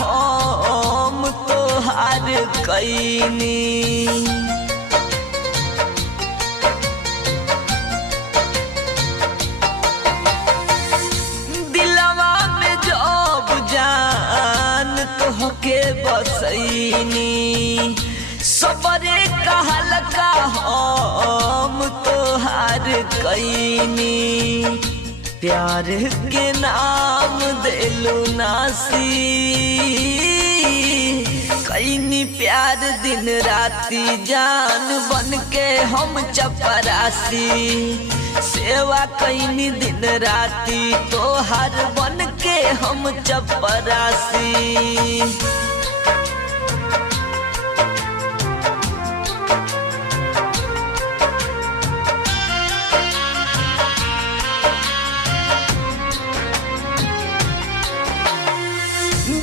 हम तोहार कैनी। दिलवा में जब जान तोहके बसैनी, सबरे कहल का हम तोहार कैनी। प्यार के नाम देलू नासी, कैनी प्यार दिन राती जान बन के हम चपरासी। सेवा कैनी दिन राती तोहार बन के हम चपरासी।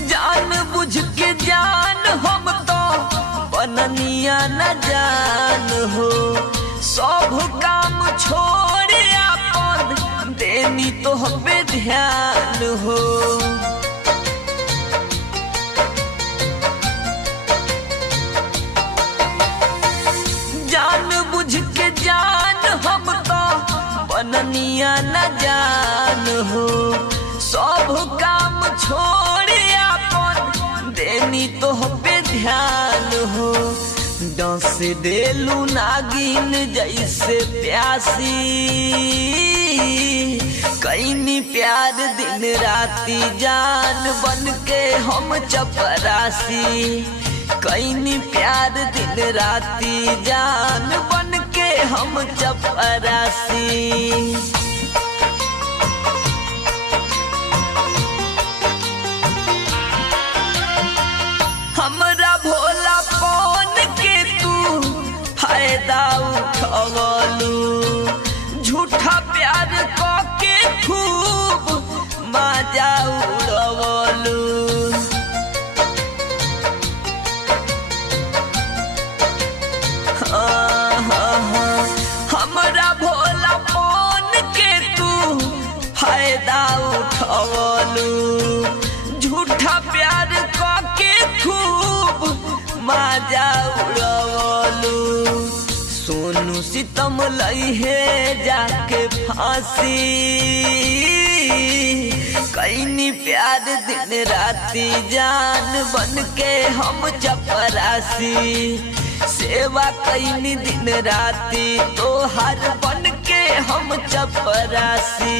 जान बुझ के जान हम तो बननिया न जान हो, सब काम छोड़ अपन देनी तो पे ध्यान हो। जान बुझ के जान हम तो बननिया न जान हो, सब काम छोड़ देनी तो पे ध्यान हो। डस देलू नागिन जैसे प्यासी, कैनी प्यार दिन राती जान बन के हम चपरासी। कैनी प्यार दिन राती जान बन के हम चपरासी। हमरा भोला पौन के तू फायदा उठवलू, झूठा प्यार के खूब मजा उड़वलू। हमरा भोला पौन के तू फायदा उठवलू, झूठा प्यार के खूब मजा उड़वलू। सोनू सितम लइहे जाके फांसी, कैनी प्यार दिन राती जान बन के हम चपरासी। सेवा कैनी दिन राती तोहार बन के हम चपरासी।